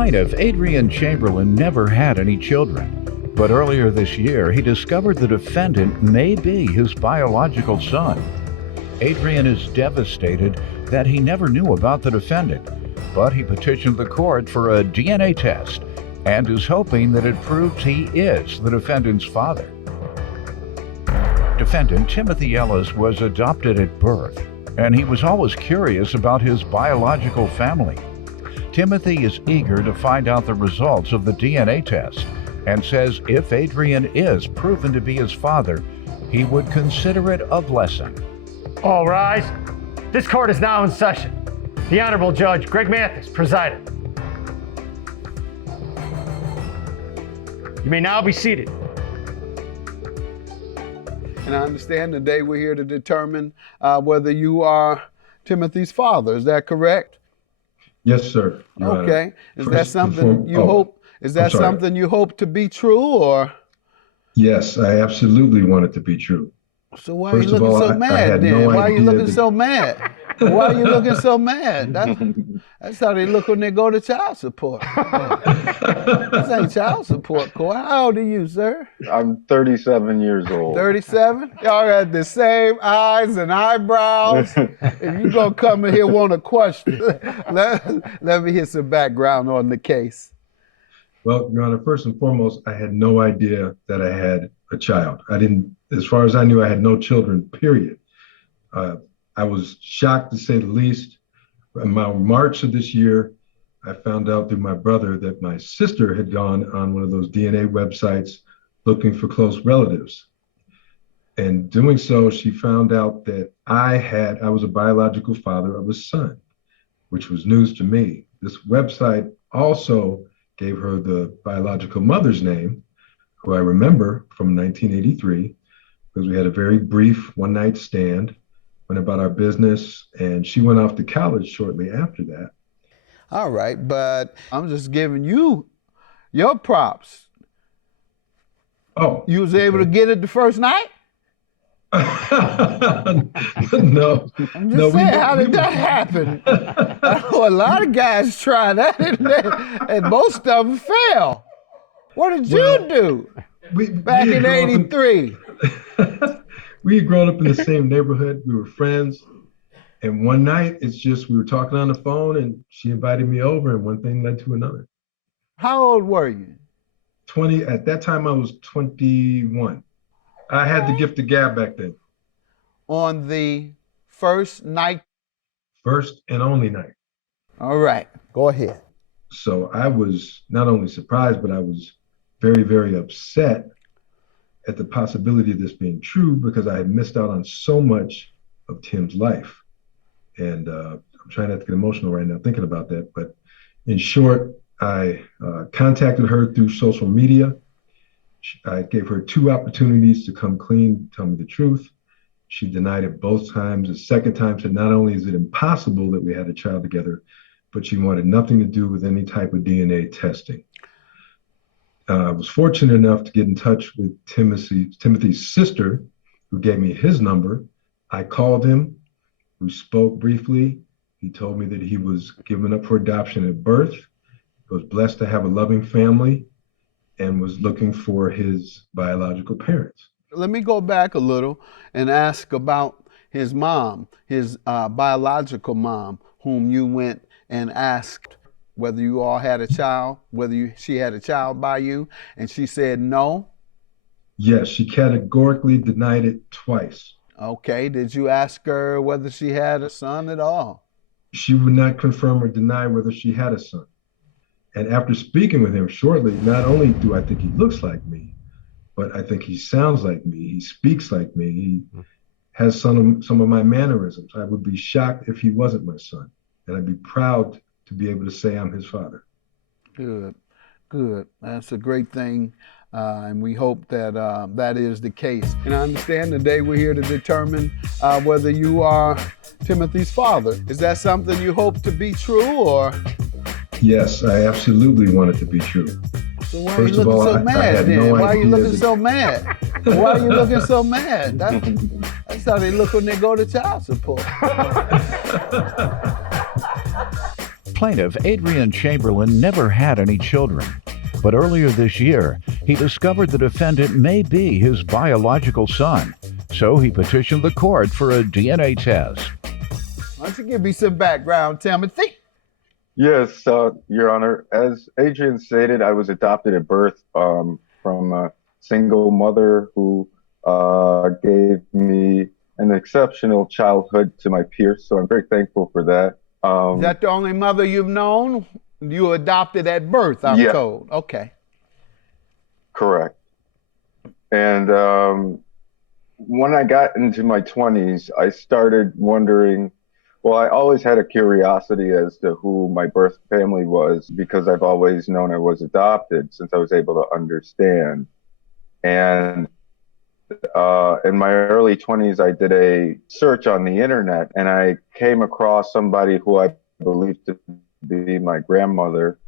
plaintiff, Adrian Chamberlain, never had any children. But earlier this year, he discovered the defendant may be his biological son. Adrian is devastated that he never knew about the defendant, but he petitioned the court for a DNA test and is hoping that it proves he is the defendant's father. Defendant Timothy Ellis was adopted at birth, and he was always curious about his biological family. Timothy is eager to find out the results of the DNA test and says if Adrian is proven to be his father, he would consider it a blessing. All rise. This court is now in session. The Honorable Judge Greg Mathis presiding. You may now be seated. And I understand today we're here to determine whether you are Timothy's father. Is that correct? Yes, sir. Okay. Is that something you hope? Is that something you hope to be true, or? Yes, I absolutely want it to be true. So why are you looking so mad then? Why are you looking so mad? Why are you looking so mad? That's how they look when they go to child support. This ain't child support court. How old are you, sir? I'm 37 years old. 37? Y'all got the same eyes and eyebrows. If you gonna come in here want a question, let me hear some background on the case. Well, Your Honor, first and foremost, I had no idea that I had a child. As far as I knew, I had no children, period. I was shocked, to say the least. In March of this year, I found out through my brother that my sister had gone on one of those DNA websites looking for close relatives. And doing so, she found out that I was a biological father of a son, which was news to me. This website also gave her the biological mother's name, who I remember from 1983, because we had a very brief one-night stand, went about our business, and she went off to college shortly after that. All right, but I'm just giving you your props. Oh. You was able to get it the first night? No. I'm just saying, how did that happen? I know a lot of guys try that, and most of them fail. What did you do back in '83? We had grown up in the same neighborhood. We were friends. And one night, we were talking on the phone, and she invited me over, and one thing led to another. How old were you? 20. At that time, I was 21. I had the gift of gab back then. On the first night? First and only night. All right, go ahead. So I was not only surprised, but I was very, very upset at the possibility of this being true, because I had missed out on so much of Tim's life. And I'm trying not to get emotional right now thinking about that. But in short, I contacted her through social media. I gave her 2 opportunities to come clean, tell me the truth. She denied it both times. The second time said not only is it impossible that we had a child together, but she wanted nothing to do with any type of DNA testing. I was fortunate enough to get in touch with Timothy's sister, who gave me his number. I called him. We spoke briefly. He told me that he was given up for adoption at birth, was blessed to have a loving family, and was looking for his biological parents. Let me go back a little and ask about his mom, his biological mom, whom you went and asked whether you all had a child, she had a child by you, and she said no? Yes, she categorically denied it twice. Okay, did you ask her whether she had a son at all? She would not confirm or deny whether she had a son. And after speaking with him shortly, not only do I think he looks like me, but I think he sounds like me. He speaks like me. He has some of my mannerisms. I would be shocked if he wasn't my son. And I'd be proud to be able to say I'm his father. Good, good. That's a great thing. And we hope that that is the case. And I understand today we're here to determine whether you are Timothy's father. Is that something you hope to be true, or? Yes, I absolutely want it to be true. So why are you looking so mad then? Why are you looking so mad? Why are you looking so mad? That's how they look when they go to child support. Plaintiff Adrian Chamberlain never had any children, but earlier this year, he discovered the defendant may be his biological son, so he petitioned the court for a DNA test. Why don't you give me some background, Timothy? Yes, Your Honor. As Adrian stated, I was adopted at birth from a single mother who gave me an exceptional childhood to my peers, so I'm very thankful for that. Is that the only mother you've known? You were adopted at birth, I'm told. Okay. Correct. And when I got into my 20s, I started wondering, well, I always had a curiosity as to who my birth family was because I've always known I was adopted since I was able to understand. And in my early 20s, I did a search on the internet and I came across somebody who I believed to be my grandmother.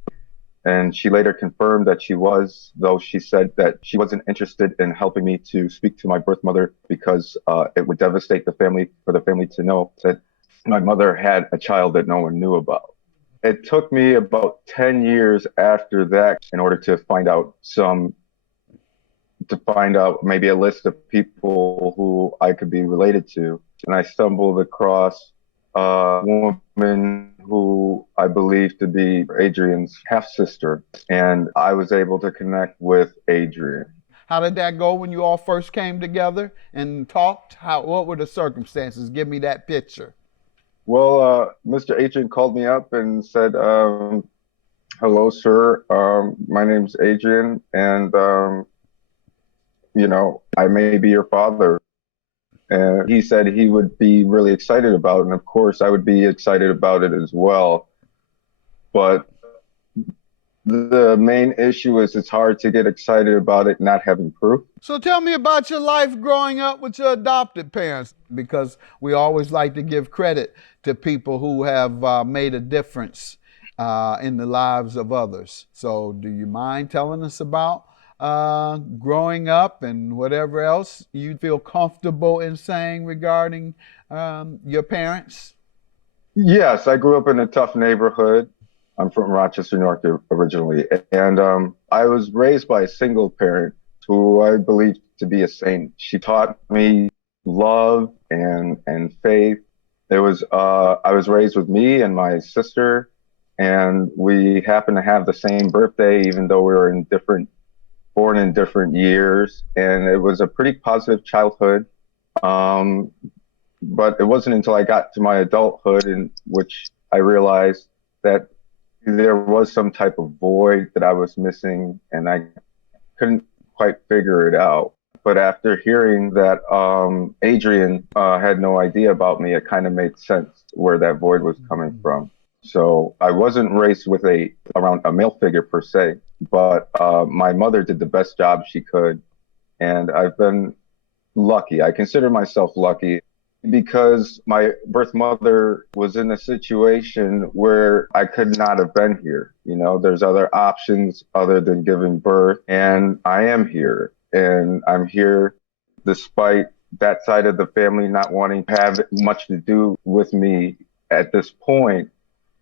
And she later confirmed that she was, though she said that she wasn't interested in helping me to speak to my birth mother because it would devastate the family, for the family to know that my mother had a child that no one knew about. It took me about 10 years after that in order to find out maybe a list of people who I could be related to. And I stumbled across a woman who I believe to be Adrian's half-sister. And I was able to connect with Adrian. How did that go when you all first came together and talked? What were the circumstances? Give me that picture. Well, Mr. Adrian called me up and said, hello, sir. My name's Adrian, and I may be your father. And he said he would be really excited about it. And of course, I would be excited about it as well. But the main issue is it's hard to get excited about it not having proof. So tell me about your life growing up with your adopted parents, because we always like to give credit to people who have made a difference in the lives of others. So do you mind telling us about growing up and whatever else you feel comfortable in saying regarding your parents? Yes, I grew up in a tough neighborhood. I'm from Rochester, North originally, and I was raised by a single parent who I believe to be a saint. She taught me love and faith. I was raised with me and my sister, and we happened to have the same birthday, even though we were born in different years. And it was a pretty positive childhood. But it wasn't until I got to my adulthood in which I realized that there was some type of void that I was missing, and I couldn't quite figure it out. But after hearing that Adrian had no idea about me, it kind of made sense where that void was coming from. So I wasn't raised with around a male figure per se, but my mother did the best job she could. And I've been lucky. I consider myself lucky because my birth mother was in a situation where I could not have been here. There's other options other than giving birth, and I am here. And I'm here despite that side of the family not wanting to have much to do with me at this point.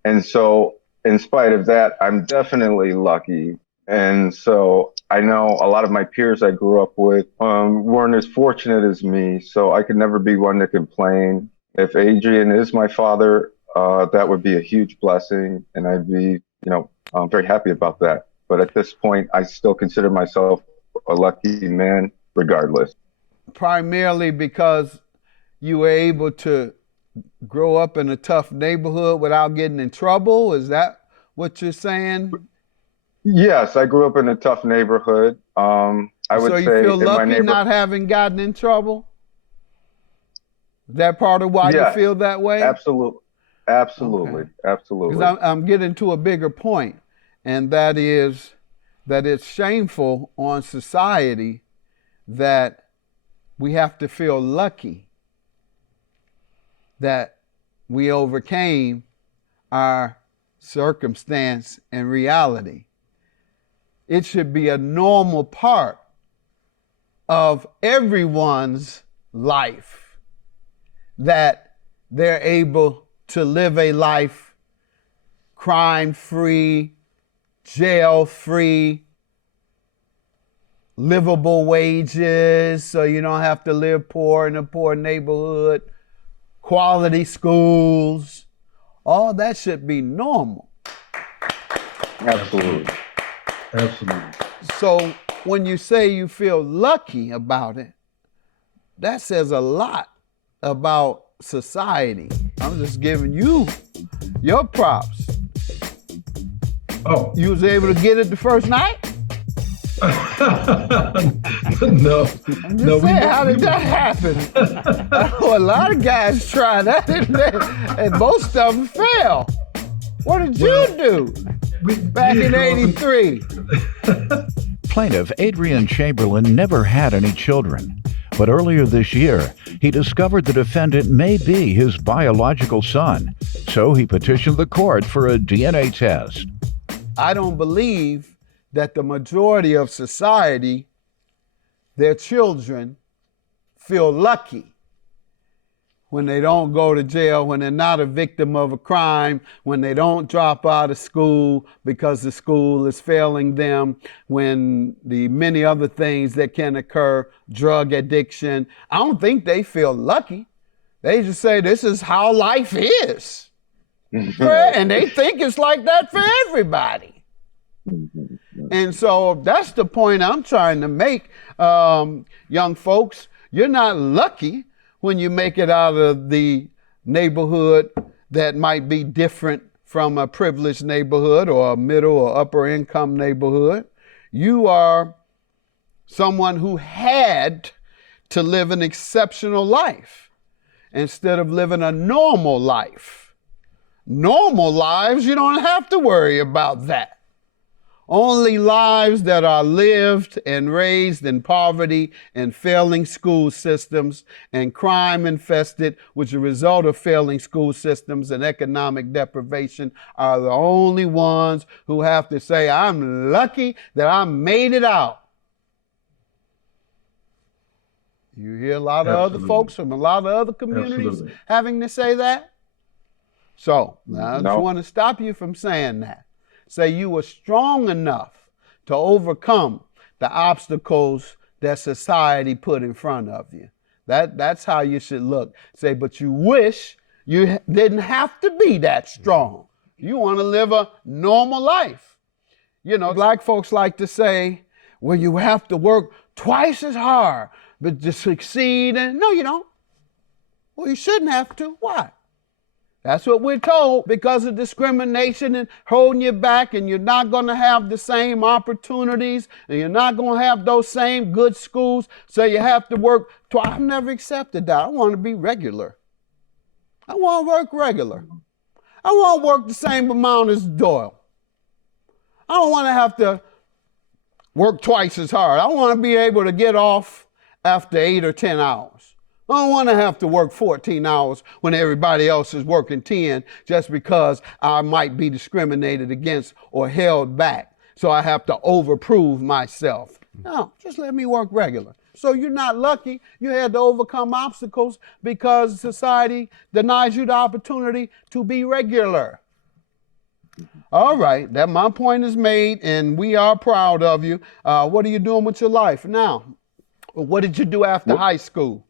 And so in spite of that, I'm definitely lucky. And so I know a lot of my peers I grew up with weren't as fortunate as me, so I could never be one to complain. If Adrian is my father, that would be a huge blessing, and I'd be, I'm very happy about that. But at this point, I still consider myself a lucky man regardless. Primarily because you were able to grow up in a tough neighborhood without getting in trouble? Is that what you're saying? Yes, I grew up in a tough neighborhood. I would say. So you feel lucky not having gotten in trouble? Is that part of why you feel that way? Absolutely. Okay. Absolutely. Because I'm getting to a bigger point, and that is that it's shameful on society that we have to feel lucky that we overcame our circumstance and reality. It should be a normal part of everyone's life that they're able to live a life crime-free, jail-free, livable wages so you don't have to live poor in a poor neighborhood, quality schools, all that should be normal. Absolutely. Absolutely. So when you say you feel lucky about it, that says a lot about society. I'm just giving you your props. Oh. You was able to get it the first night? No. I'm just saying, how did that happen? I know a lot of guys try that and most of them fail. What did you do back in '83? Plaintiff Adrian Chamberlain never had any children, but earlier this year, he discovered the defendant may be his biological son, so he petitioned the court for a DNA test. I don't believe that the majority of society, their children, feel lucky when they don't go to jail, when they're not a victim of a crime, when they don't drop out of school because the school is failing them, when the many other things that can occur, drug addiction. I don't think they feel lucky. They just say this is how life is. And they think it's like that for everybody. And so that's the point I'm trying to make, young folks. You're not lucky when you make it out of the neighborhood that might be different from a privileged neighborhood or a middle or upper income neighborhood. You are someone who had to live an exceptional life instead of living a normal life. Normal lives, you don't have to worry about that. Only lives that are lived and raised in poverty and failing school systems and crime infested, which is a result of failing school systems and economic deprivation, are the only ones who have to say, I'm lucky that I made it out. You hear a lot of other folks from a lot of other communities having to say that? So, now I just want to stop you from saying that. Say you were strong enough to overcome the obstacles that society put in front of you. That's how you should look. Say, but you wish you didn't have to be that strong. You want to live a normal life. You know, black folks like to say, well, you have to work twice as hard but to succeed. And no, you don't. Well, you shouldn't have to. Why? That's what we're told, because of discrimination and holding you back, and you're not going to have the same opportunities, and you're not going to have those same good schools, so you have to work twice. I've never accepted that. I want to be regular. I want to work regular. I want to work the same amount as Doyle. I don't want to have to work twice as hard. I want to be able to get off after 8 or 10 hours. I don't want to have to work 14 hours when everybody else is working 10 just because I might be discriminated against or held back. So I have to overprove myself. No, just let me work regular. So you're not lucky. You had to overcome obstacles because society denies you the opportunity to be regular. All right, that my point is made, and we are proud of you. What are you doing with your life now? What did you do after high school?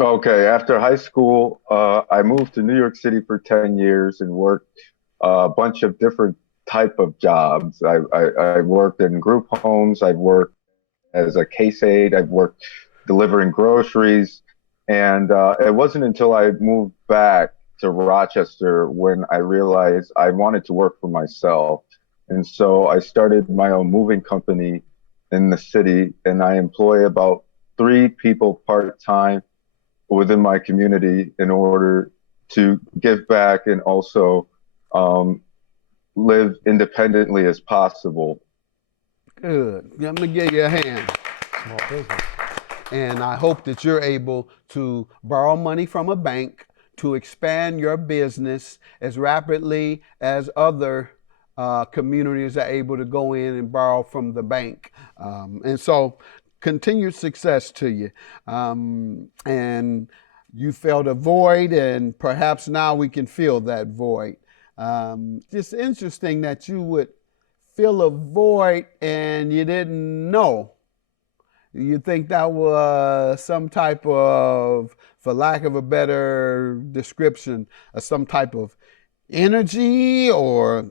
Okay, after high school, I moved to New York City for 10 years and worked a bunch of different type of jobs. I worked in group homes, I've worked as a case aide, I've worked delivering groceries, and it wasn't until I moved back to Rochester when I realized I wanted to work for myself. And so I started my own moving company in the city, and I employ about 3 people part-time within my community in order to give back and also live independently as possible. Good. I'm gonna give you a hand. Small business. And I hope that you're able to borrow money from a bank to expand your business as rapidly as other communities are able to go in and borrow from the bank. And so continued success to you. And you felt a void, and perhaps now we can fill that void. Just interesting that you would feel a void and you didn't know. You think that was some type of, for lack of a better description, some type of energy or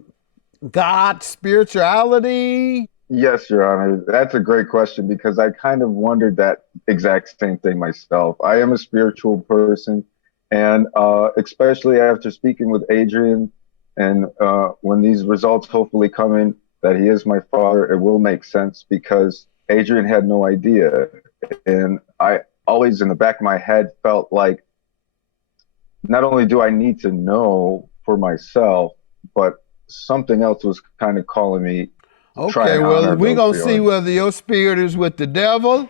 God, spirituality? Yes, Your Honor. That's a great question because I kind of wondered that exact same thing myself. I am a spiritual person, and especially after speaking with Adrian, and when these results hopefully come in that he is my father, it will make sense because Adrian had no idea. And I always, in the back of my head, felt like not only do I need to know for myself, but something else was kind of calling me. Okay, well, we're going to see whether your spirit is with the devil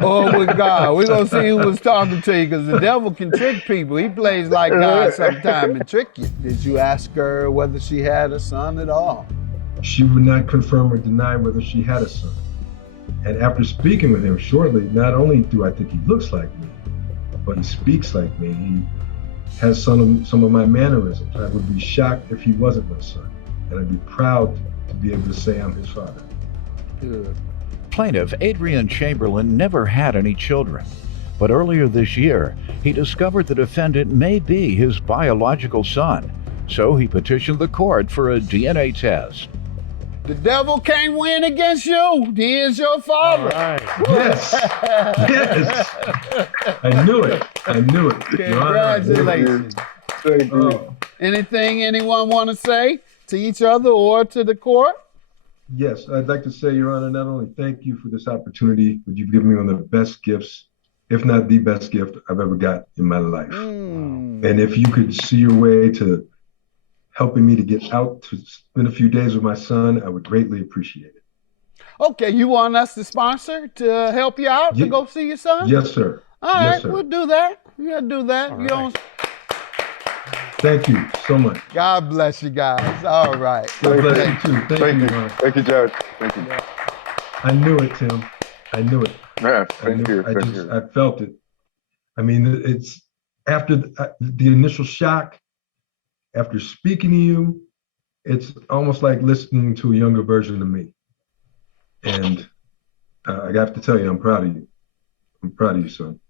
or with God. We're going to see who was talking to you because the devil can trick people. He plays like God sometimes and trick you. Did you ask her whether she had a son at all? She would not confirm or deny whether she had a son. And after speaking with him shortly, not only do I think he looks like me, but he speaks like me. He has some of my mannerisms. I would be shocked if he wasn't my son. And I'd be proud to be able to say I'm his father. Good. Plaintiff Adrian Chamberlain never had any children, but earlier this year, he discovered the defendant may be his biological son, so he petitioned the court for a DNA test. The devil can't win against you. He is your father. Right. Yes, yes. I knew it. I knew it. Congratulations. Oh. Anything anyone want to say to each other or to the court? Yes, I'd like to say, Your Honor, not only thank you for this opportunity, but you've given me one of the best gifts, if not the best gift I've ever got in my life. And if you could see your way to helping me to get out to spend a few days with my son, I would greatly appreciate it. Okay, you want us to sponsor to help you out to go see your son? Yes, sir. All right, yes, sir. we'll do that. We'll do that. You don't... Thank you so much. God bless you guys. All right. God bless you too. Thank you, Ron. Thank you, Judge. Thank you. I knew it, Tim. I knew it. Yeah, thank you. I felt it. I mean, it's after the initial shock, after speaking to you, it's almost like listening to a younger version of me. And I have to tell you, I'm proud of you. I'm proud of you, son.